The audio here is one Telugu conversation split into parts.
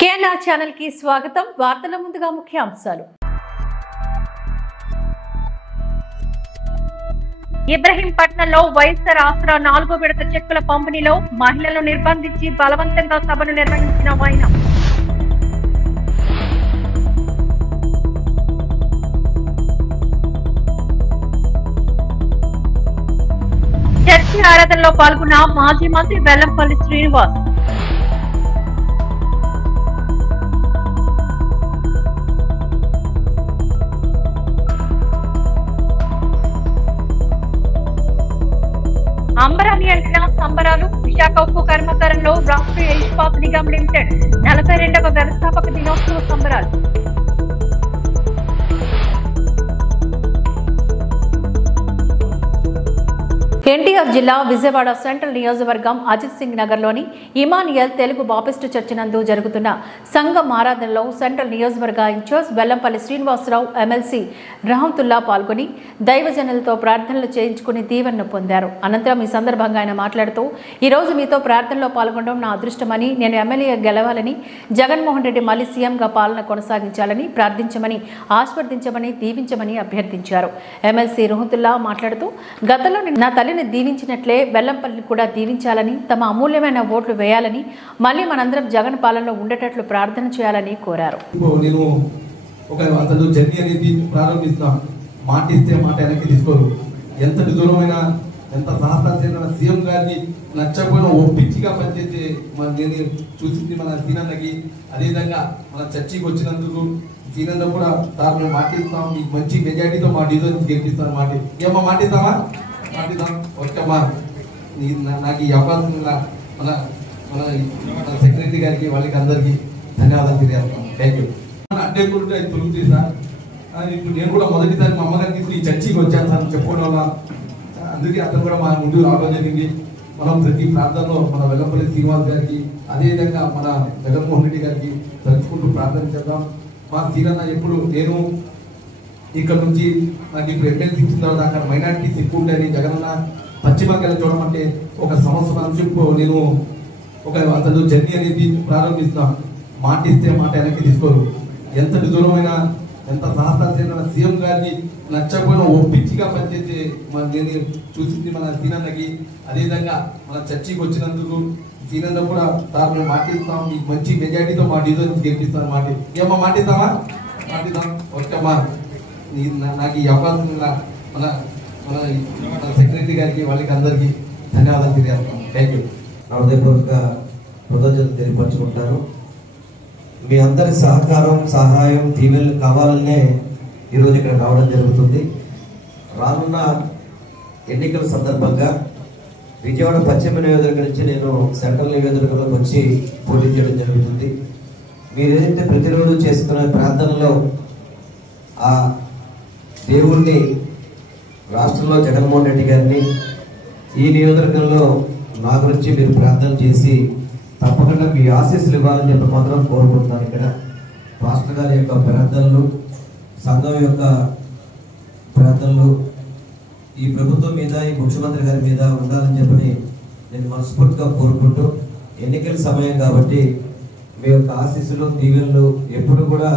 కేఎన్ఆర్ ఛానల్ కి స్వాగతం. వార్తల ముందుగా ముఖ్యాంశాలు. ఇబ్రహీంపట్నంలో వైఎస్ఆర్ ఆసరా 4వ విడత చెక్కుల పంపిణీలో మహిళలను నిర్బంధించి బలవంతంగా సభను నిర్వహించిన ఆయన. చర్చి ఆరాధనలో పాల్గొన్న మాజీ మంత్రి వెల్లంపల్లి శ్రీనివాస్. అంబరాన్ని అంటిన సంబరాలు. విశాఖ ఉక్కు కర్మాగారంలో రాష్ట్రీయ ఇస్పాత్ నిగమ్ లిమిటెడ్ 42వ వ్యవస్థాపక దినోత్సవ సంబరాలు. ఎన్టీఆర్ జిల్లా విజయవాడ సెంట్రల్ నియోజకవర్గం అజిత్ సింగ్ నగర్లోని ఇమానియల్ తెలుగు బాపిస్టు చర్చి నందు జరుగుతున్న సంఘం ఆరాధనలో సెంట్రల్ నియోజకవర్గ ఇన్ఛార్జ్ వెల్లంపల్లి శ్రీనివాసరావు ఎమ్మెల్సీ రహమతుల్లా పాల్గొని దైవజనులతో ప్రార్థనలు చేయించుకుని దీవెనను పొందారు. అనంతరం ఈ సందర్భంగా ఆయన మాట్లాడుతూ, ఈరోజు మీతో ప్రార్థనలో పాల్గొనడం నా అదృష్టమని, నేను ఎమ్మెల్యే గెలవాలని, జగన్మోహన్ రెడ్డి మళ్లీ సీఎంగా పాలన కొనసాగించాలని ప్రార్థించమని, ఆశీర్వదించమని, దీవించమని అభ్యర్థించారు. ఎమ్మెల్సీ రహమతుల్లా మాట్లాడుతూ, గతంలో నా తల్లిని దీవించినట్లే వెల్లంపల్లిని కూడా దీవించాలని, తమ అమూల్యమైన ఓట్లు వేయాలని, మళ్లీ మనందరం జగన్ పాలనలో ఉండేటట్లు ప్రార్థన చేయాలని కోరారు. నేను ఒక అతను జర్నీ అనేది ప్రారంభిస్తున్నా, మాట ఇస్తే మాట వెనక్కి తీసుకోరు. ఎంతటి దూరమైనా, ఎంత సాహసాలైన సీఎం గారిని నచ్చకపోయినా ఒప్పించిగా పనిచేసే నేను చూసింది మన సీనన్నకి. అదేవిధంగా మన చర్చికి వచ్చినందుకు సీనన్న కూడా సార్ మేము మాటిస్తాం, మీకు మంచి మెజార్టీతో మా డిజైన్ గెలిపిస్తాను మాట. ఏమో మాటిద్దామా? మాటిద్దాం. ఓకేమ్మా, నాకు ఈ అవకాశం మన మన సెక్రటరీ గారికి వాళ్ళకి అందరికీ ధన్యవాదాలు తెలియజేస్తాం. Thank you. అంటే కూడా అది తొలుగుతుంది సార్. ఇప్పుడు నేను కూడా మొదటిసారి మా అమ్మగారికి తీసుకుని ఈ చర్చికి వచ్చాను సార్ చెప్పుకోవడం వల్ల. అందుకే అతను కూడా మా ముందు రావడం జరిగింది. మనం ప్రతి ప్రార్థనలో మన వెల్లంపల్లి శ్రీనివాస్ గారికి, అదేవిధంగా మన జగన్మోహన్ రెడ్డి గారికి తలుచుకుంటూ ప్రార్థన చేద్దాం. మా సీనన్న ఎప్పుడు నేను ఇక్కడ నుంచి నాకు ఇప్పుడు ఎమ్మెల్సీ ఇచ్చిన తర్వాత అక్కడ మైనార్టీస్ ఎక్కువ ఉంటాయని జగనన్న పశ్చిమకెళ్ళి చూడమంటే ఒక సంవత్సరం నుంచి నేను ఒక అతను జర్నీ అనేది ప్రారంభిస్తున్నా, మాట ఇస్తే మాట వెనక్కి తీసుకోరు. ఎంతటి దూరమైనా, ఎంత సాహసాలైన సీఎం గారిని నచ్చకపోయినా ఒప్పించిగా పనిచేసే నేను చూసింది మన సీనన్నకి. అదేవిధంగా మన చర్చికి వచ్చినందుకు సీనన్న కూడా సార్ మేము మాటిస్తాం, మీకు మంచి మెజార్టీతో మా డిజైన్ గెలిపిస్తాను మాట. ఏమో మాటిద్దామా? మాటిద్దాం. ఓకేమ్మా, నాకు ఈ అవకాశం మన మన సెక్రటరీ గారికి వాళ్ళకి అందరికీ ధన్యవాదాలు తెలియజేస్తాం. Thank you. హృదయపూర్వక కృతజ్ఞతలు తెలియపరుచుకుంటాను. మీ అందరి సహకారం, సహాయం, దీవెనలు కావాలనే ఈరోజు ఇక్కడ రావడం జరుగుతుంది. రానున్న ఎన్నికల సందర్భంగా విజయవాడ పశ్చిమ నియోజకవర్గం నుంచి నేను సెంట్రల్ నియోజకవర్గంలోకి వచ్చి పోటీ చేయడం జరుగుతుంది. మీరు ఏదైతే ప్రతిరోజు చేసుకునే ప్రార్థనలో ఆ దేవుణ్ణి, రాష్ట్రంలో జగన్మోహన్ రెడ్డి గారిని, ఈ నియోజకవర్గంలో నా గురించి మీరు ప్రార్థన చేసి తప్పకుండా మీ ఆశీస్సులు ఇవ్వాలని చెప్పి మాత్రం కోరుకుంటున్నాను. ఇక్కడ రాష్ట్ర గారి యొక్క ప్రార్థనలు, సంఘం యొక్క ప్రార్థనలు ఈ ప్రభుత్వం మీద, ఈ ముఖ్యమంత్రి గారి మీద ఉండాలని చెప్పని నేను మనస్ఫూర్తిగా కోరుకుంటూ, ఎన్నికల సమయం కాబట్టి మీ యొక్క ఆశీస్సులు, దీవెనలు ఎప్పుడు కూడా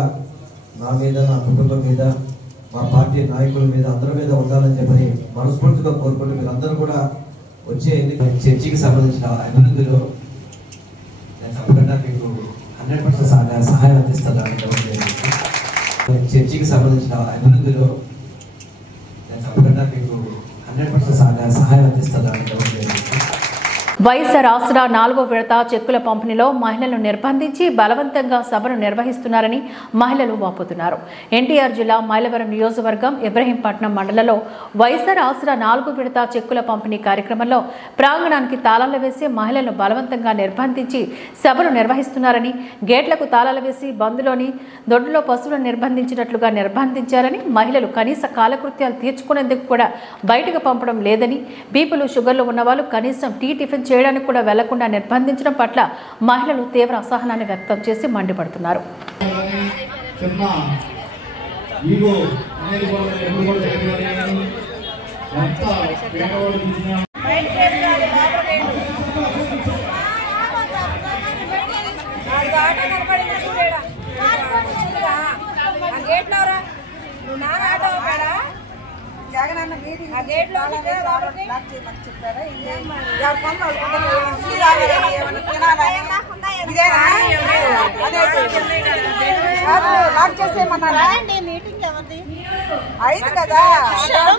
నా మీద, నా కుటుంబం మీద, మా పార్టీ నాయకుల మీద, అందరి మీద ఉండాలని చెప్పని మనస్ఫూర్తిగా కోరుకుంటూ, మీరు అందరూ కూడా వచ్చే చర్చికి సంబంధించిన అభివృద్ధిలో నేను తప్పకుండా మీకు 100% సహాయం అందిస్తాను. చర్చికి సంబంధించిన అభివృద్ధిలో నేను తప్పకుండా మీకు 100% సహాయం అందిస్తాను. వైఎస్ఆర్ ఆసరా 4వ విడత చెక్కుల పంపిణీలో మహిళలను నిర్బంధించి బలవంతంగా సభను నిర్వహిస్తున్నారని మహిళలు వాపోతున్నారు. ఎన్టీఆర్ జిల్లా మైలవరం నియోజకవర్గం ఇబ్రహీంపట్నం మండలంలో వైఎస్ఆర్ ఆసరా 4వ విడత చెక్కుల పంపిణీ కార్యక్రమంలో ప్రాంగణానికి తాళాలు వేసి మహిళలను బలవంతంగా నిర్బంధించి సభను నిర్వహిస్తున్నారని, గేట్లకు తాళాలు వేసి బందులోని దొడ్డులో పశువులను నిర్బంధించినట్లుగా నిర్బంధించారని, మహిళలు కనీస కాలకృత్యాలు తీర్చుకునేందుకు కూడా బయటకు పంపడం లేదని, బీపీలు, షుగర్లు ఉన్నవాళ్ళు కనీసం టిఫిన్ చేయడానికి కూడా వెళ్లకుండా నిర్బంధించడం పట్ల మహిళలు తీవ్ర అసహనాన్ని వ్యక్తం చేసి మండిపడుతున్నారు. ఆటో నిలబడిన జగనన్న మీటింగ్ చెప్పారా లాక్ చేసేమన్నారా మీటింగ్ ఎవరిది అయింది కదా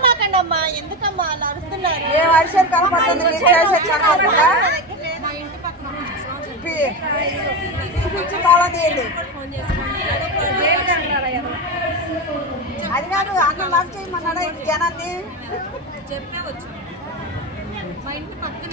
మాకండమ్మా ఎందుకమ్మా అలా అరుస్తున్నారు ఏం అరిసేది కనపడుతుంది అది కాదు అక్కడ లాక్ చేయమన్నాడా ఇంటి జనాన్ని చెప్పే వచ్చు మా ఇంటి పక్కనే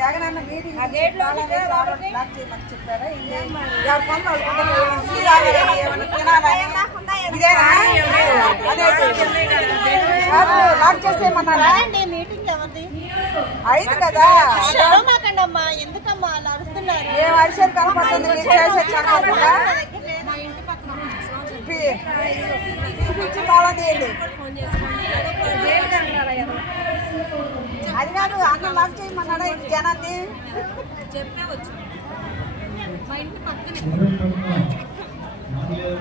జగనన్న మీటింగ్ లాక్ చేయమని చెప్పారా లాక్ చేసేమన్నారా మీటింగ్ ఎవరిది అయింది కదా మాకండమ్మా ఎందుకమ్మా అలా అరుస్తున్నారు ఏం అరిసేది కనపడుతుంది మా ఇంటి పక్కన అది కాదు అక్కడ లాక్ చేయమన్నాడా ఇంటి జనాన్ని చెప్పే వచ్చు మా ఇంటి పక్కనే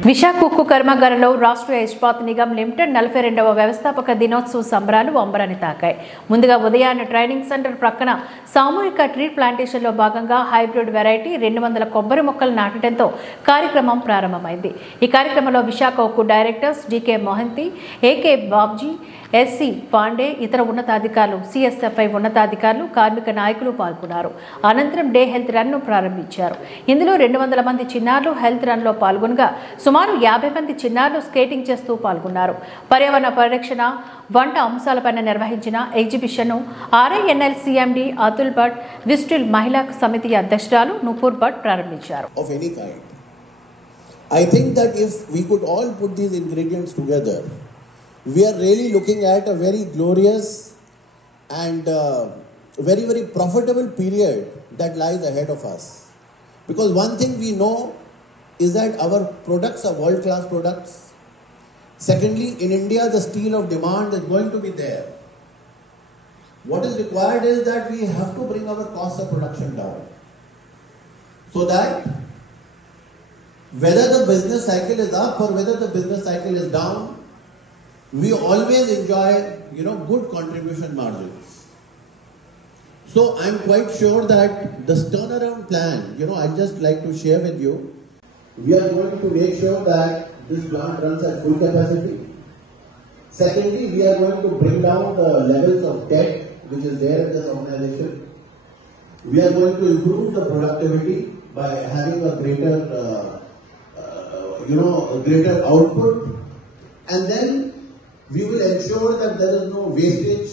విశాఖ ఉక్కు కర్మాగారంలో రాష్ట్రీయ ఇస్పాత్ నిగమ్ లిమిటెడ్ 42వ వ్యవస్థాపక దినోత్సవ సంబరాలు అంబరాన్ని తాకాయి. ముందుగా ఉదయాన్నే ట్రైనింగ్ సెంటర్ ప్రక్కన సామూహిక ట్రీ ప్లాంటేషన్లో భాగంగా హైబ్రిడ్ వెరైటీ 200 కొబ్బరి మొక్కలు నాటడంతో కార్యక్రమం ప్రారంభమైంది. ఈ కార్యక్రమంలో విశాఖ ఉక్కు directors DK Mohanty, AK Babji, SC Pandey, ఇతర ఉన్నతాధికారులు, సిఎస్ఎఫ్ఐ ఉన్నతాధికారులు, కార్మిక నాయకులు పాల్గొన్నారు. అనంతరం డే హెల్త్ రన్ను ప్రారంభించారు. ఇందులో 200 మంది చిన్నారులు హెల్త్ రన్లో పాల్గొనగా సుమారు 50 మంది చిన్నారులు స్కేటింగ్ చేస్తూ పాల్గొన్నారు. పర్యావరణ పరిరక్షణ, వంట అంశాలపైన నిర్వహించిన ఎగ్జిబిషన్ను ఆర్ఐఎన్ఎల్ సిఎండి అతుల్ భట్, విస్టిల్ మహిళా సమితి అధ్యక్షురాలు నూపూర్ భట్ ప్రారంభించారు. I think that if we could all put these ingredients together, we are really looking at a very glorious and very, very profitable period that lies ahead of us. Because one thing we know is that our products are world-class products. Secondly, in India, the steel of demand is going to be there. What is required is that we have to bring our cost of production down, so that whether the business cycle is up or whether the business cycle is down, we always enjoy, good contribution margins. So I'm quite sure that this turnaround plan, I'd just like to share with you, we are going to make sure that this plant runs at full capacity. Secondly, we are going to bring down the levels of debt which is there in this organization. We are going to improve the productivity by having a greater output, and then we will ensure that there is no wastage,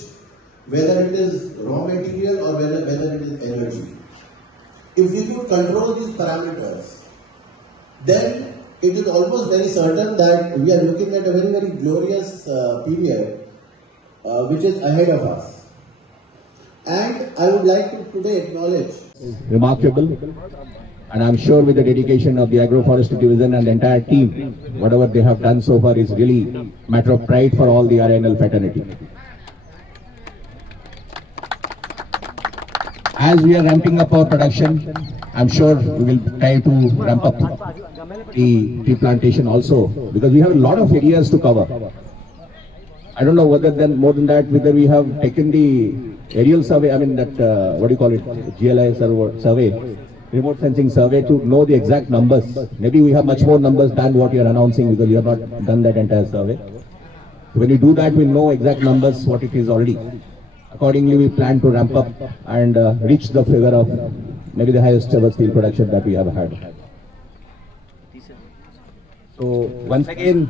whether it is raw material or whether it is energy. If we could control these parameters, then it is almost very certain that we are looking at a very, very glorious period which is ahead of us. And I would like to today acknowledge. Remarkable. And I'm sure with the dedication of the Agroforestry Division and the entire team, whatever they have done so far is really matter of pride for all the RINL fraternity. As we are ramping up our production, I'm sure we will try to ramp up the tea plantation also, because we have a lot of areas to cover. I don't know whether then more than that, whether we have taken the aerial survey, GLI survey, remote sensing survey, to know the exact numbers. Maybe we have much more numbers than what you are announcing, because you have not done that entire survey. So when you do that, we'll know exact numbers, what it is already. Accordingly, we plan to ramp up and reach the figure of maybe the highest ever steel production that we have had. So once again,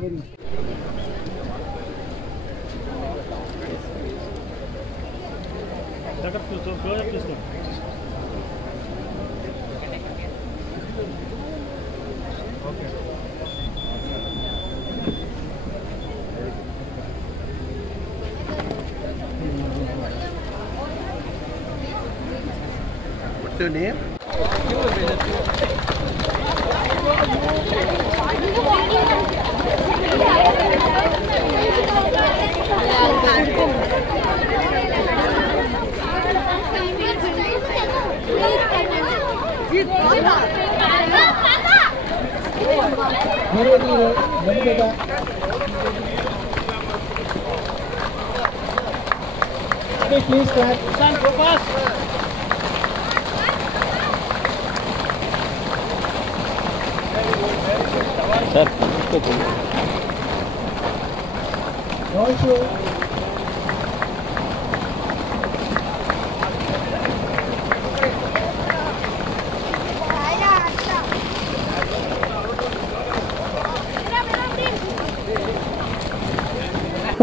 What's your name? Please clap. Go fast. Sir, also.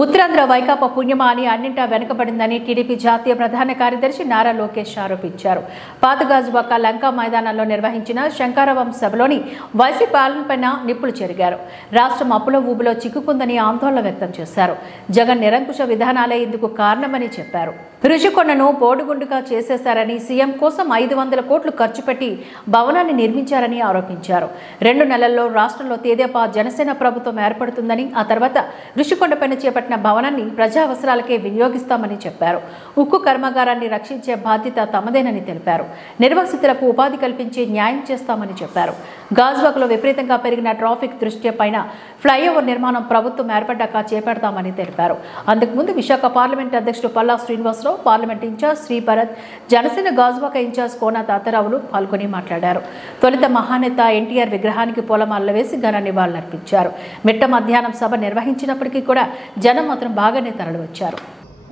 Uttarandhra Vaikapa పుణ్యమా అని అన్నింటా వెనుకబడిందని టీడీపీ జాతీయ ప్రధాన కార్యదర్శి నారా లోకేష్ ఆరోపించారు. పాతగాజువాక లంకా మైదానంలో నిర్వహించిన శంకరవం సభలోని వైసీపీ పాలనపై నిప్పులు చెరిగారు. రాష్ట్రం అప్పుల ఊబిలో చిక్కుకుందని ఆందోళన వ్యక్తం చేశారు. జగన్ నిరంకుశ విధానాలే ఇందుకు కారణమని చెప్పారు. రుషికొండను బోడుగుండుగా చేసేశారని, సీఎం కోసం 500 కోట్లు ఖర్చు పెట్టి భవనాన్ని నిర్మించారని ఆరోపించారు. 2 నెలల్లో రాష్ట్రంలో తెదేపా జనసేన ప్రభుత్వం ఏర్పడుతుందని, ఆ తర్వాత రుషికొండపైన చేపట్టిన భవనాన్ని ప్రజా అవసరాలకే వినియోగిస్తామని చెప్పారు. ఉక్కు కర్మాగారాన్ని రక్షించే బాధ్యత తమదేనని తెలిపారు. నిర్వాసితులకు ఉపాధి కల్పించి న్యాయం చేస్తామని చెప్పారు. గాజువాకలో విపరీతంగా పెరిగిన ట్రాఫిక్ దృష్ట్యా పైన ఫ్లైఓవర్ నిర్మాణం ప్రభుత్వం ఏర్పడ్డాక చేపడతామని తెలిపారు. అంతకుముందు విశాఖ పార్లమెంట్ అధ్యక్షుడు Palla Srinivasa Rao, parliament incharge Shri Bharat, Janasena Gajuwaka incharge Kona తాతారావులు పాల్గొని మాట్లాడారు. తొలుత మహానేత ఎన్టీఆర్ విగ్రహానికి పూలమాలలు వేసి ఘన నివాళులర్పించారు. మిట్ట మధ్యాహ్నం సభ నిర్వహించినప్పటికీ కూడా జనం మాత్రం బాగానే తరలివచ్చారు.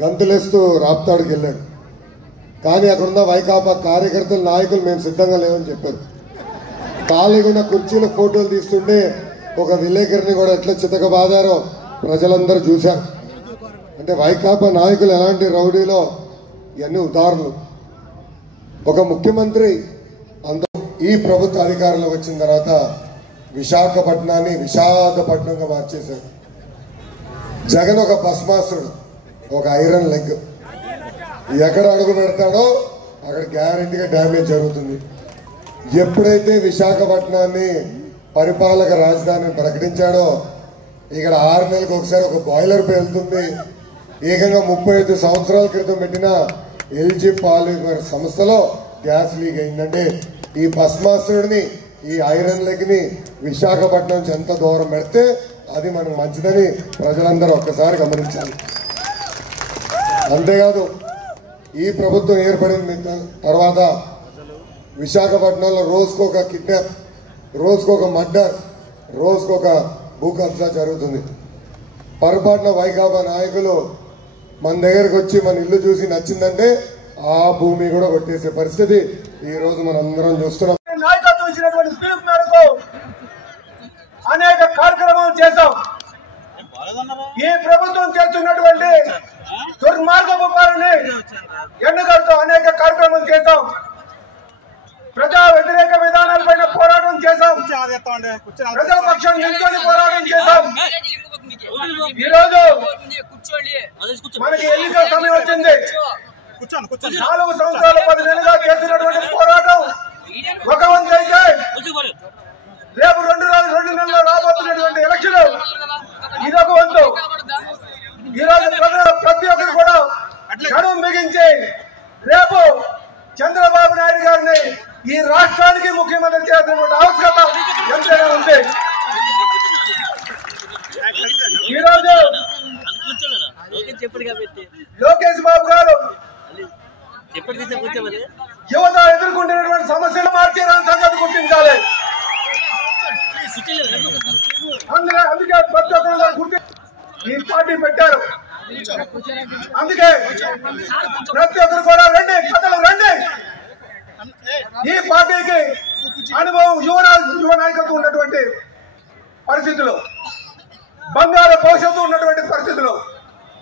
గంతులేస్తూ రాప్తాడుకి వెళ్ళాడు. కానీ అక్కడున్న వైకాపా కార్యకర్తలు, నాయకులు మేము సిద్ధంగా లేవని చెప్పారు. ఖాళీగా ఉన్న కుర్చీల ఫోటోలు తీస్తుంటే ఒక విలేకరిని కూడా ఎట్లా చితకబాదారో ప్రజలందరూ చూశారు. అంటే వైకాపా నాయకులు ఎలాంటి రౌడీలో ఇవన్నీ ఉదాహరణలు. ఒక ముఖ్యమంత్రి ఈ ప్రభుత్వ అధికారంలో వచ్చిన తర్వాత విశాఖపట్నాన్ని విషాదపట్నంగా మార్చేశారు. జగన్ ఒక భస్మాసుడు, ఒక ఐరన్ లెగ్. ఎక్కడ అడుగు పెడతాడో అక్కడ గ్యారెంటీగా డ్యామేజ్ జరుగుతుంది. ఎప్పుడైతే విశాఖపట్నాన్ని పరిపాలక రాజధానిని ప్రకటించాడో ఇక్కడ 6 నెలలకు ఒకసారి ఒక బాయిలర్ పేలుతుంది. ఏకంగా 35 సంవత్సరాల క్రితం పెట్టిన ఎల్జీ పాలిమర్ సంస్థలో గ్యాస్ లీక్ అయిందంటే ఈ భస్మాసుడిని, ఈ ఐరన్ లెగ్ ని విశాఖపట్నం నుంచి ఎంత దూరం పెడితే అది మనకు మంచిదని ప్రజలందరూ ఒక్కసారి గమనించాలి. అంతేకాదు ఈ ప్రభుత్వం ఏర్పడిన తర్వాత విశాఖపట్నంలో రోజుకొక కిడ్నాప్, రోజుకొక మర్డర్, రోజుకొక భూ కబ్జా జరుగుతుంది. పొరపాటున వైకాపా నాయకులు మన దగ్గరకు వచ్చి మన ఇల్లు చూసి నచ్చిందంటే ఆ భూమి కూడా కొట్టేసే పరిస్థితి ఈ రోజు మనందరం చూస్తున్నాం. నాయకత్వం ఇచ్చినటువంటి పిలుపు మేరకు అనేక కార్యక్రమాలు చేశాం. ఈ ప్రభుత్వం చేస్తున్నటువంటి దుర్మార్గపు పాలనని ఎండగడుతూ అనేక కార్యక్రమాలు చేశాం. ప్రజా వ్యతిరేక విధానాలపైన పోరాటం చేశాం. ప్రజల పక్షం నిల్చొని పోరాటం చేశాం. ఈరోజు మనకి ఎన్నికల సమయం వచ్చింది. 4 సంవత్సరాలు 10 నెలలుగా చేస్తున్నటువంటి పోరాటం ఒక వంతు అయితే రేపు 2 నెలల్లో రాబోతున్నటువంటి ఎలక్షన్ ఇదొక వంతు. ఈరోజు ప్రతి ఒక్కరు కూడా నడుము బిగించి రేపు చంద్రబాబు నాయుడు గారిని ఈ రాష్ట్రానికి ముఖ్యమంత్రి చేయాల్సినటువంటి అవసరత ఎంతైనా ఉంది. ఈరోజు లోకేష్ బాబు గారు యువత ఎదుర్కొంటున్నటువంటి సమస్యలు మార్చే సంగతి గుర్తించాలి. అందుకే ప్రతి ఒక్కరు ఈ పార్టీ పెట్టారు. అందుకే ప్రతి ఒక్కరు కూడా రండి, కథలు రండి. ఈ పార్టీకి అనుభవం, యువ నాయకత్వం ఉన్నటువంటి పరిస్థితులు, బంగారు భవిష్యత్తు ఉన్నటువంటి పరిస్థితులు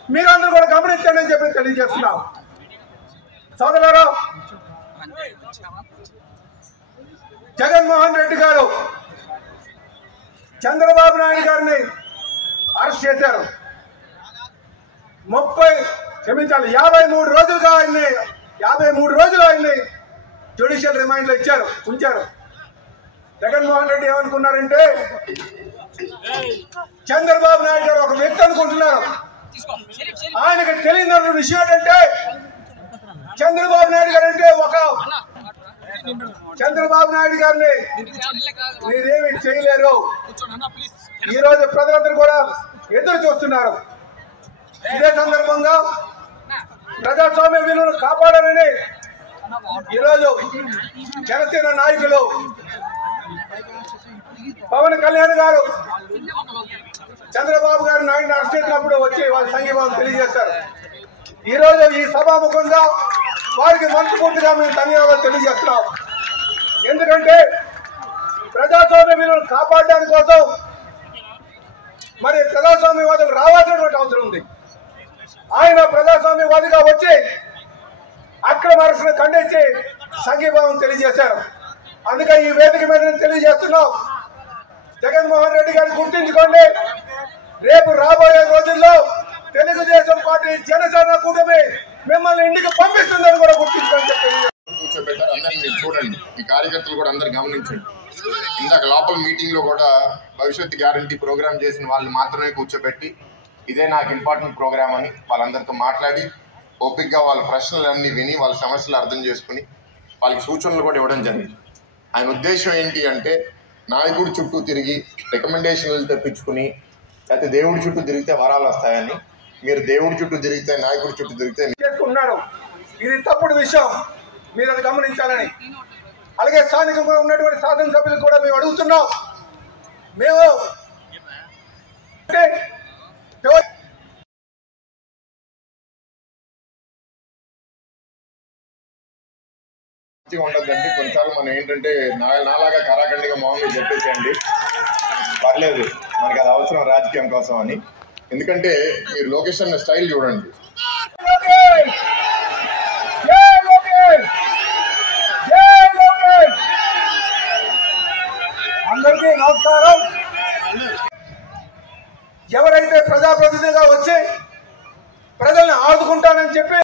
మీరందరూ కూడా గమనించండి అని చెప్పి తెలియజేస్తున్నాం. సోదరులారా, జగన్మోహన్ రెడ్డి గారు చంద్రబాబు నాయుడు గారిని అరెస్ట్ చేశారు. 53 రోజులుగా ఆయన్ని 53 రోజులు ఆయన్ని జ్యుడిషియల్ రిమాండ్ లో ఉంచారు. జగన్మోహన్ రెడ్డి ఏమనుకున్నారంటే చంద్రబాబు నాయుడు గారు ఒక వ్యక్తి అనుకుంటున్నారు. ఆయనకు తెలియని విషయం ఏంటంటే చంద్రబాబు నాయుడు గారు అంటే ఒక చంద్రబాబు నాయుడు గారిని మీరేమి చేయలేరు. ఈ రోజు ప్రజలందరూ కూడా ఎదురు చూస్తున్నారు. ఇదే సందర్భంగా ప్రజాస్వామ్య విలువను కాపాడాలని ఈరోజు జనసేన నాయకులు పవన్ కళ్యాణ్ గారు చంద్రబాబు గారు నాయుడిని అరెస్ట్ చేసినప్పుడు వచ్చి వాళ్ళ సంఘీభావం తెలియజేస్తారు. ఈ రోజు ఈ సభాముఖంగా వారికి మనస్ఫూర్తిగా మేము ధన్యవాదాలు తెలియజేస్తున్నాం. ఎందుకంటే ప్రజాస్వామ్య విలువను కాపాడడానికి కోసం మరి ప్రజాస్వామ్యవాదులు రావాల్సినటువంటి అవసరం ఉంది. ఆయన ప్రజాస్వామ్యవాదిగా వచ్చి అక్రమ అరెస్టును ఖండించి సంఘీభావం తెలియజేశారు. అందుకే ఈ వేదిక మీద తెలియజేస్తున్నాం, జగన్మోహన్ రెడ్డి గారిని గుర్తించుకోండి. రేపు రాబోయే రోజుల్లో తెలుగుదేశం పార్టీ జనసేన కూటమి మిమ్మల్ని ఇంటికి పంపిస్తుందని కూడా గుర్తించుకోండి. కూర్చోబెట్టారు. అందరినీ మీరు చూడండి, ఈ కార్యకర్తలు కూడా అందరు గమనించండి. ఇందాక లోపల మీటింగ్ లో కూడా భవిష్యత్ గ్యారంటీ ప్రోగ్రామ్ చేసిన వాళ్ళని మాత్రమే కూర్చోబెట్టి ఇదే నాకు ఇంపార్టెంట్ ప్రోగ్రామ్ అని వాళ్ళందరితో మాట్లాడి ఓపిక్గా వాళ్ళ ప్రశ్నలన్నీ విని వాళ్ళ సమస్యలు అర్థం చేసుకుని వాళ్ళకి సూచనలు కూడా ఇవ్వడం జరిగింది. ఆయన ఉద్దేశం ఏంటి అంటే నాయకుడి చుట్టూ తిరిగి రికమెండేషన్లు తెప్పించుకుని లేకపోతే దేవుడి చుట్టూ తిరిగితే వరాలు వస్తాయని, మీరు దేవుడి చుట్టూ తిరిగితే నాయకుడి చుట్టూ తిరిగితే చేసుకున్నారు. ఇది తప్పుడు విషయం, మీరు అది గమనించాలని. అలాగే స్థానికంగా ఉన్నటువంటి శాసనసభ్యులు కూడా మేము అడుగుతున్నాం. మేము ఉండద్దండి. కొన్నిసార్లు మనం ఏంటంటే నాలాగా కరాఖండిగా మామూలుగా చెప్పేసేయండి, పర్లేదు, మనకి అది అవసరం రాజకీయం కోసం అని. ఎందుకంటే మీరు లొకేషన్ స్టైల్ చూడండి. అందరికీ నమస్కారం. ఎవరైతే ప్రజాప్రతినిధిగా వచ్చి ప్రజల్ని ఆదుకుంటానని చెప్పి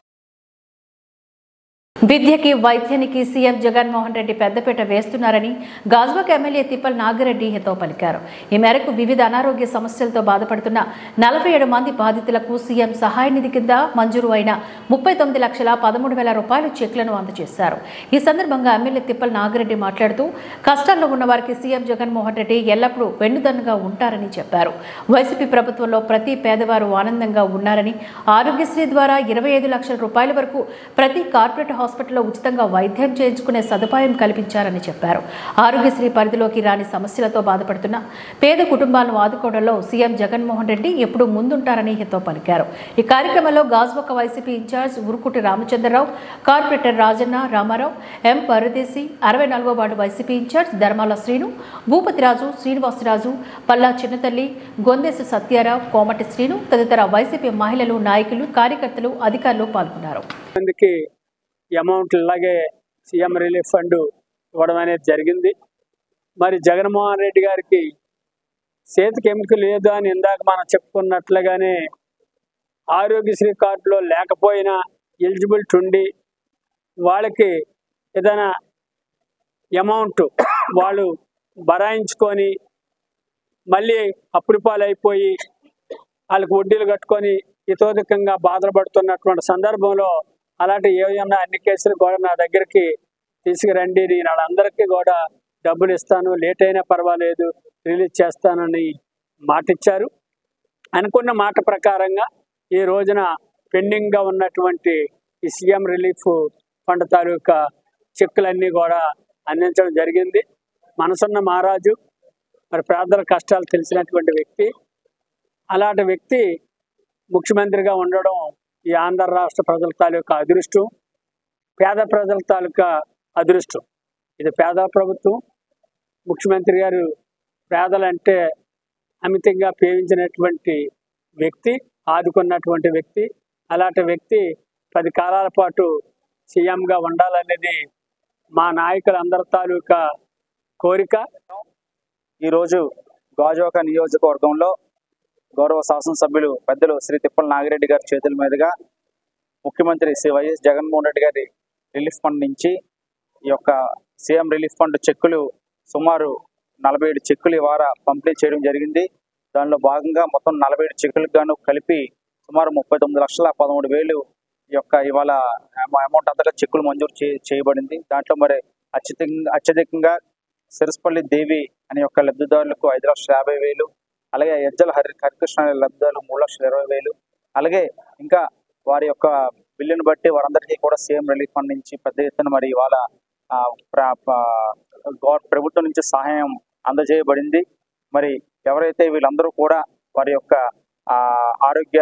విద్యకి వైద్యానికి సీఎం జగన్మోహన్ రెడ్డి పెద్దపీట వేస్తున్నారని గాజువాక ఎమ్మెల్యే తిప్పల్ నాగిరెడ్డి హితవు పలికారు. ఈ మేరకు వివిధ అనారోగ్య సమస్యలతో బాధపడుతున్న 47 మంది బాధితులకు సీఎం సహాయ నిధి కింద మంజూరు అయిన 39,13,000 రూపాయల చెక్లను అందజేశారు. ఈ సందర్భంగా ఎమ్మెల్యే తిప్పల్ నాగిరెడ్డి మాట్లాడుతూ కష్టాల్లో ఉన్న వారికి సీఎం జగన్మోహన్ రెడ్డి ఎల్లప్పుడూ వెన్నుదన్నుగా ఉంటారని చెప్పారు. వైసీపీ ప్రభుత్వంలో ప్రతి పేదవారు ఆనందంగా ఉన్నారని, ఆరోగ్యశ్రీ ద్వారా 25 లక్షల రూపాయల వరకు ప్రతి కార్పొరేట్ హాస్పిటల్లో ఉచితంగా వైద్యం చేయించుకునే సదుపాయం కల్పించారని చెప్పారు. ఆరోగ్యశ్రీ పరిధిలోకి రాని సమస్యలతో బాధపడుతున్న పేద కుటుంబాలను ఆదుకోవడంలో సీఎం జగన్మోహన్ రెడ్డి ఎప్పుడూ ముందుంటారని హితవు పలికారు. ఈ కార్యక్రమంలో Gajuwaka YCP incharge ఉరుకుటి Ramachandra Rao, corporator Rajanna Ramarao, ఎం పరదేశి, 64వ వార్డు వైసీపీ ఇన్ఛార్జ్ ధర్మాల శ్రీను, భూపతిరాజు, శ్రీనివాసరాజు, పల్లా చిన్నతల్లి, గొందేశ సత్యారావు, కోమటి శ్రీను తదితర వైసీపీ మహిళలు, నాయకులు, కార్యకర్తలు, అధికారులు పాల్గొన్నారు. అమౌంట్ ఇలాగే సీఎం రిలీఫ్ ఫండ్ ఇవ్వడం అనేది జరిగింది. మరి జగన్మోహన్ రెడ్డి గారికి చేతికి ఎముక లేదు అని ఇందాక మనం చెప్పుకున్నట్లుగానే ఆరోగ్యశ్రీ కార్డులో లేకపోయినా ఎలిజిబిలిటీ ఉండి వాళ్ళకి ఏదైనా అమౌంట్ వాళ్ళు బరాయించుకొని మళ్ళీ అప్పుడు పాలైపోయి వాళ్ళకి వడ్డీలు కట్టుకొని ఇతోధికంగా బాధలు పడుతున్నటువంటి సందర్భంలో అలాంటి ఏమైనా అన్ని కేసులు కూడా నా దగ్గరికి తీసుకురండి, నేను వాళ్ళందరికీ కూడా డబ్బులు ఇస్తాను, లేట్ అయినా పర్వాలేదు, రిలీజ్ చేస్తానని మాటిచ్చారు. అనుకున్న మాట ప్రకారంగా ఈ రోజున పెండింగ్గా ఉన్నటువంటి ఈ సీఎం రిలీఫ్ ఫండ్ తాలూకా చెక్కులన్నీ కూడా అందించడం జరిగింది. మనసున్న మహారాజు, మరి పేదల కష్టాలు తెలిసినటువంటి వ్యక్తి, అలాంటి వ్యక్తి ముఖ్యమంత్రిగా ఉండడం ఈ ఆంధ్ర రాష్ట్ర ప్రజల తాలూకా అదృష్టం, పేద ప్రజల తాలూకా అదృష్టం. ఇది పేద ప్రభుత్వం. ముఖ్యమంత్రి గారు పేదలంటే అమితంగా ప్రేమించినటువంటి వ్యక్తి, ఆదుకున్నటువంటి వ్యక్తి. అలాంటి వ్యక్తి 10 కాలాల పాటు సీఎంగా ఉండాలనేది మా నాయకులందరి తాలూకా కోరిక. ఈరోజు గాజువాక నియోజకవర్గంలో గౌరవ శాసనసభ్యులు పెద్దలు శ్రీ తిప్పల నాగిరెడ్డి గారి చేతుల మీదుగా ముఖ్యమంత్రి శ్రీ వైఎస్ జగన్మోహన్ రెడ్డి గారి రిలీఫ్ ఫండ్ నుంచి ఈ యొక్క సీఎం రిలీఫ్ ఫండ్ చెక్కులు సుమారు 47 చెక్కులు ఇవాళ పంపిణీ చేయడం జరిగింది. దానిలో భాగంగా మొత్తం 47 చెక్కులకు గాను కలిపి సుమారు 39,13,000 ఈ యొక్క ఇవాళ అమౌంట్ అంతగా చెక్కులు మంజూరు చేయబడింది. దాంట్లో మరి అత్యధికంగా సిరస్పల్లి దేవి అనే యొక్క లబ్ధిదారులకు 5,50,000, అలాగే ఎజ్జల హరికృష్ణ అనే లబ్ధిదారులకు 3,20,000, అలాగే ఇంకా వారి యొక్క బిల్లును బట్టి వారందరికీ కూడా సీఎం రిలీఫ్ ఫండ్ నుంచి పెద్ద ఎత్తున మరి ఇవాళ ప్రభుత్వం నుంచి సహాయం అందజేయబడింది. మరి ఎవరైతే వీళ్ళందరూ కూడా వారి యొక్క ఆరోగ్య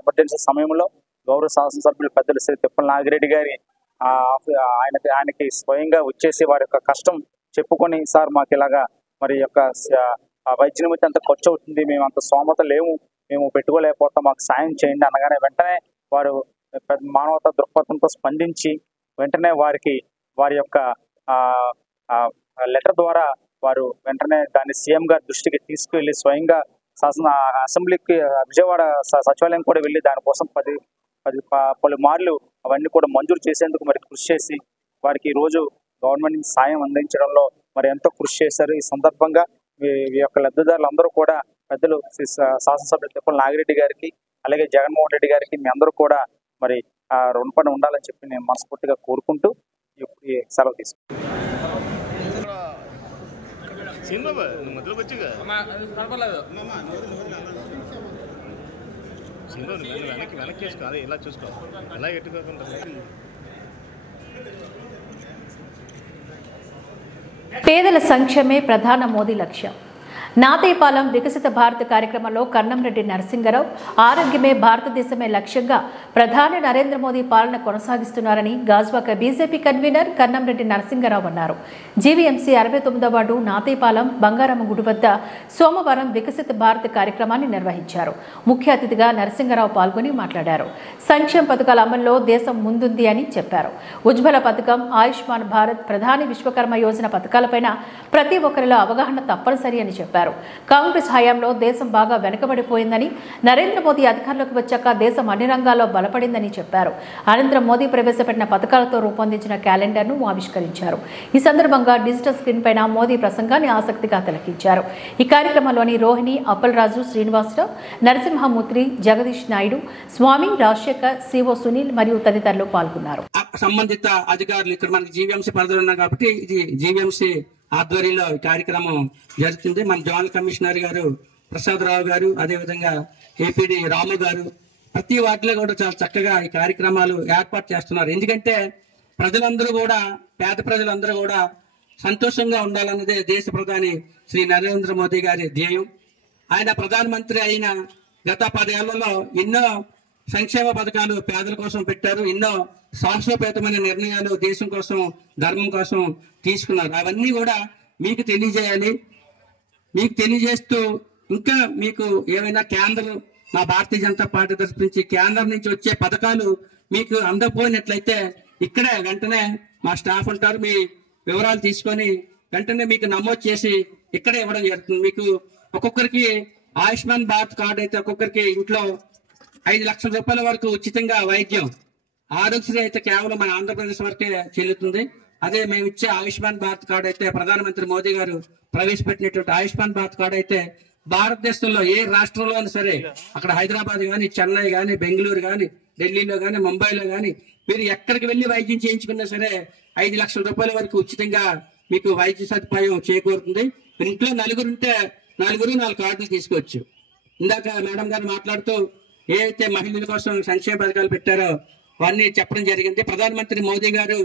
ఎమర్జెన్సీ సమయంలో గౌరవ శాసనసభ్యులు పెద్దలు శ్రీ తిప్పల నాగిరెడ్డి గారి ఆయనకి స్వయంగా వచ్చేసి వారి యొక్క కష్టం చెప్పుకొని, సార్ మాకు ఇలాగా మరి యొక్క వైద్య నిమిత్తం అంత ఖర్చు అవుతుంది, మేము అంత స్తోమత లేము, మేము పెట్టుకోలేకపోతాం, మాకు సాయం చేయండి అనగానే వెంటనే వారు మానవతా దృక్పథంతో స్పందించి వెంటనే వారి యొక్క లెటర్ ద్వారా వారు వెంటనే దాన్ని సీఎం గారి దృష్టికి తీసుకువెళ్ళి స్వయంగా అసెంబ్లీకి విజయవాడ సచివాలయం కూడా వెళ్ళి దానికోసం పలుమార్లు అవన్నీ కూడా మంజూరు చేసేందుకు మరి కృషి చేసి వారికి ఈ రోజు గవర్నమెంట్ నుంచి సాయం అందించడంలో మరి ఎంతో కృషి చేశారు. ఈ సందర్భంగా ఈ యొక్క లబ్ధిదారులందరూ కూడా పెద్దలు శాసనసభ్యులు తిప్పల నాగిరెడ్డి గారికి అలాగే జగన్మోహన్ రెడ్డి గారికి మీ అందరూ కూడా మరి రుణపడి ఉండాలని చెప్పి నేను మనస్ఫూర్తిగా కోరుకుంటూ ఈ సెలవు తీసుకుంటాను. పేదల సంక్షేమే ప్రధాన మోదీ లక్ష్యం. నాతేపాలెం వికసిత భారత్ కార్యక్రమంలో కన్నంరెడ్డి నరసింగరావు ఆరోగ్యమే భారతదేశమే లక్ష్యంగా ప్రధాని నరేంద్ర మోదీ పాలన కొనసాగిస్తున్నారని గాజువాక బీజేపీ కన్వీనర్ కన్నంరెడ్డి నరసింగరావు అన్నారు. జీవీఎంసీ 69వ వార్డు నాతేపాలెం బంగారమ్మ గుడి వద్ద సోమవారం వికసిత భారత్ కార్యక్రమాన్ని నిర్వహించారు. ముఖ్య అతిథిగా నరసింగరావు పాల్గొని మాట్లాడారు. సంక్షేమ పథకాల అమల్లో దేశం ముందుంది అని చెప్పారు. ఉజ్వల పథకం, ఆయుష్మాన్ భారత్, ప్రధాని విశ్వకర్మ యోజన పథకాలపైన ప్రతి ఒక్కరిలో అవగాహన తప్పనిసరి అని చెప్పారు. కాంగ్రెస్ హయాంలో దేశం బాగా వెనుకబడిపోయిందని, నరేంద్ర మోదీ అధికారంలోకి వచ్చాక దేశం అన్ని రంగాల్లో బలపడిందని చెప్పారు. అనంతరం మోదీ ప్రవేశపెట్టిన పథకాలతో రూపొందించిన క్యాలెండర్ను ఆవిష్కరించారు. ఈ సందర్భంగా డిజిటల్ స్క్రీన్ పైన మోదీ ప్రసంగాన్ని ఆసక్తిగా తిలకించారు. ఈ కార్యక్రమంలోని రోహిణి, అప్పలరాజు, శ్రీనివాసరావు, నరసింహమూర్తి, జగదీష్ నాయుడు, స్వామి, రాజశేఖర్, సిఓ సునీల్ మరియు తదితరులు పాల్గొన్నారు. సంబంధిత అధికారులు ఇక్కడ మనకి జీవీఎంసీ పరిధిలో ఉన్నాయి కాబట్టి ఇది జీవీఎంసీ ఆధ్వర్యంలో ఈ కార్యక్రమం జరుగుతుంది. మన జోనల్ కమిషనర్ గారు ప్రసాదరావు గారు, అదేవిధంగా ఏపీడీ రాము గారు ప్రతి వాటిలో కూడా చాలా చక్కగా ఈ కార్యక్రమాలు ఏర్పాటు చేస్తున్నారు. ఎందుకంటే ప్రజలందరూ కూడా, పేద ప్రజలందరూ కూడా సంతోషంగా ఉండాలన్నదే దేశ ప్రధాని శ్రీ నరేంద్ర మోదీ గారి ధ్యేయం. ఆయన ప్రధానమంత్రి అయిన గత 10 ఏళ్లలో ఎన్నో సంక్షేమ పథకాలు పేదల కోసం పెట్టారు. ఎన్నో సాహసోపేతమైన నిర్ణయాలు దేశం కోసం, ధర్మం కోసం తీసుకున్నారు. అవన్నీ కూడా మీకు తెలియజేయాలి. మీకు తెలియజేస్తూ ఇంకా మీకు ఏమైనా కేంద్రం, మా భారతీయ జనతా పార్టీ తరఫు నుంచి కేంద్రం నుంచి వచ్చే పథకాలు మీకు అందకపోయినట్లయితే ఇక్కడే వెంటనే మా స్టాఫ్ ఉంటారు, మీ వివరాలు తీసుకొని వెంటనే మీకు నమోదు చేసి ఇక్కడే ఇవ్వడం జరుగుతుంది. మీకు ఒక్కొక్కరికి ఆయుష్మాన్ భారత్ కార్డు అయితే ఒక్కొక్కరికి ఇంట్లో 5 లక్షల రూపాయల వరకు ఉచితంగా వైద్యం, ఆరోగ్యశ్రీ అయితే కేవలం మన ఆంధ్రప్రదేశ్ వరకే చెల్లుతుంది. అదే మేము ఇచ్చే ఆయుష్మాన్ భారత్ కార్డు అయితే ప్రధానమంత్రి మోదీ గారు ప్రవేశపెట్టినటువంటి ఆయుష్మాన్ భారత్ కార్డు అయితే భారతదేశంలో ఏ రాష్ట్రంలో అయినా సరే, అక్కడ హైదరాబాద్ కానీ, చెన్నై కానీ, బెంగళూరు కానీ, ఢిల్లీలో కానీ, ముంబైలో కానీ మీరు ఎక్కడికి వెళ్ళి వైద్యం చేయించుకున్నా సరే 5 లక్షల రూపాయల వరకు ఉచితంగా మీకు వైద్య సదుపాయం చేకూరుతుంది. ఇంట్లో నలుగురు ఉంటే నలుగురు 4 కార్డులు తీసుకోవచ్చు. ఇందాక మేడం గారు మాట్లాడుతూ ఏదైతే మహిళల కోసం సంక్షేమ పథకాలు పెట్టారో అవన్నీ చెప్పడం జరిగింది. ప్రధానమంత్రి మోదీ గారు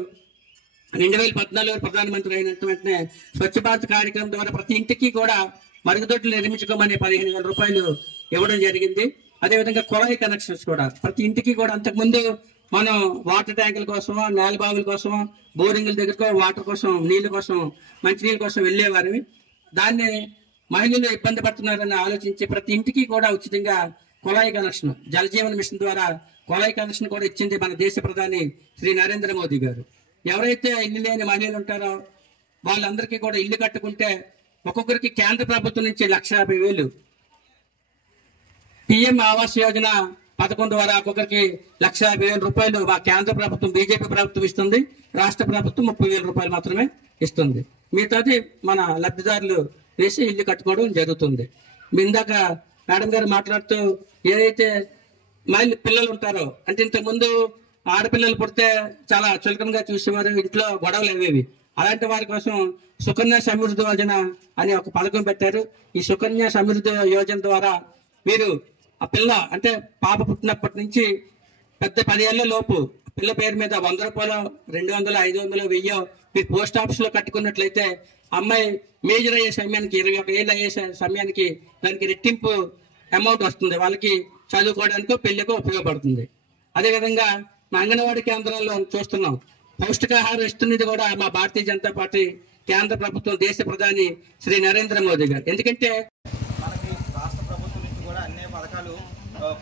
2014 ప్రధానమంత్రి అయిన వెంటనే స్వచ్ఛ భారత్ కార్యక్రమం ద్వారా ప్రతి ఇంటికి కూడా మరుగుదొడ్లు నిర్మించుకోమని 15,000 రూపాయలు ఇవ్వడం జరిగింది. అదేవిధంగా కుళాయి కనెక్షన్స్ కూడా ప్రతి ఇంటికి కూడా, అంతకుముందు మనం వాటర్ ట్యాంకుల కోసమో, నేల బావుల కోసమో, బోరింగ్ల దగ్గర వాటర్ కోసం, నీళ్ళ కోసం, మంచినీళ్ళ కోసం వెళ్ళేవారు. దాన్ని మహిళలు ఇబ్బంది పడుతున్నారని ఆలోచించి ప్రతి ఇంటికి కూడా ఉచితంగా కుళాయి కనెక్షన్, జలజీవన్ మిషన్ ద్వారా కుళాయి కనెక్షన్ కూడా ఇచ్చింది మన దేశ ప్రధాని శ్రీ నరేంద్ర మోదీ గారు. ఎవరైతే ఇల్లు లేని మహిళలు ఉంటారో వాళ్ళందరికీ కూడా ఇల్లు కట్టుకుంటే ఒక్కొక్కరికి కేంద్ర ప్రభుత్వం నుంచి 1,50,000, పిఎం ఆవాస్ యోజన పథకం ద్వారా ఒక్కొక్కరికి 1,50,000 రూపాయలు కేంద్ర ప్రభుత్వం, బీజేపీ ప్రభుత్వం ఇస్తుంది. రాష్ట్ర ప్రభుత్వం 30,000 రూపాయలు మాత్రమే ఇస్తుంది. మిగతాది మన లబ్ధిదారులు వేసి ఇల్లు కట్టుకోవడం జరుగుతుంది. ఇందాక మేడం గారు మాట్లాడుతూ ఏదైతే పిల్లలు ఉంటారో, అంటే ఇంతకుముందు ఆడపిల్లలు పుడితే చాలా చులకనగా చూసేవారు, ఇంట్లో గొడవలు అవేవి. అలాంటి వారి కోసం సుకన్య సమృద్ధి యోజన అని ఒక పథకం పెట్టారు. ఈ సుకన్య సమృద్ధి యోజన ద్వారా మీరు ఆ పిల్ల అంటే పాప పుట్టినప్పటి నుంచి పెద్ద 10 ఏళ్ల లోపు పిల్ల పేరు మీద 100 రూపాయలు, 200, 500, 1000 మీరు పోస్ట్ ఆఫీస్ లో కట్టుకున్నట్లయితే అమ్మాయి మేజర్ అయ్యే సమయానికి 21 ఏళ్ళు అయ్యే సమయానికి దానికి రెట్టింపు అమౌంట్ వస్తుంది. వాళ్ళకి చదువుకోవడానికో పెళ్లికో ఉపయోగపడుతుంది. అదేవిధంగా మా అంగన్వాడీ కేంద్రాల్లో చూస్తున్నాం, పౌష్టికాహారం ఇస్తున్నది కూడా మా భారతీయ జనతా పార్టీ కేంద్ర ప్రభుత్వం, దేశ ప్రధాని శ్రీ నరేంద్ర మోదీ గారు. ఎందుకంటే మనకి రాష్ట్ర ప్రభుత్వం నుంచి కూడా అన్ని పథకాలు,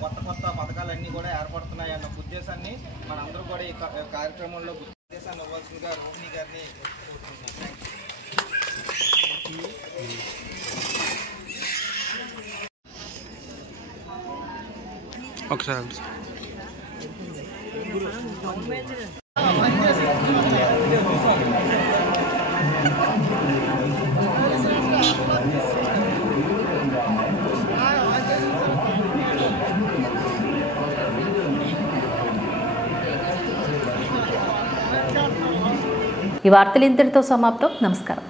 కొత్త పథకాలన్నీ కూడా ఏర్పడుతున్నాయి అన్న ఉద్దేశాన్ని మనందరూ కూడా ఈ కార్యక్రమంలో ఉద్దేశాన్ని ఇవ్వాల్సిందిగా రోహిణి గారిని కోరుకుంటున్నాం. ఒకసారి ఈ వార్తలు ఇంతటితో సమాప్తం. నమస్కారం.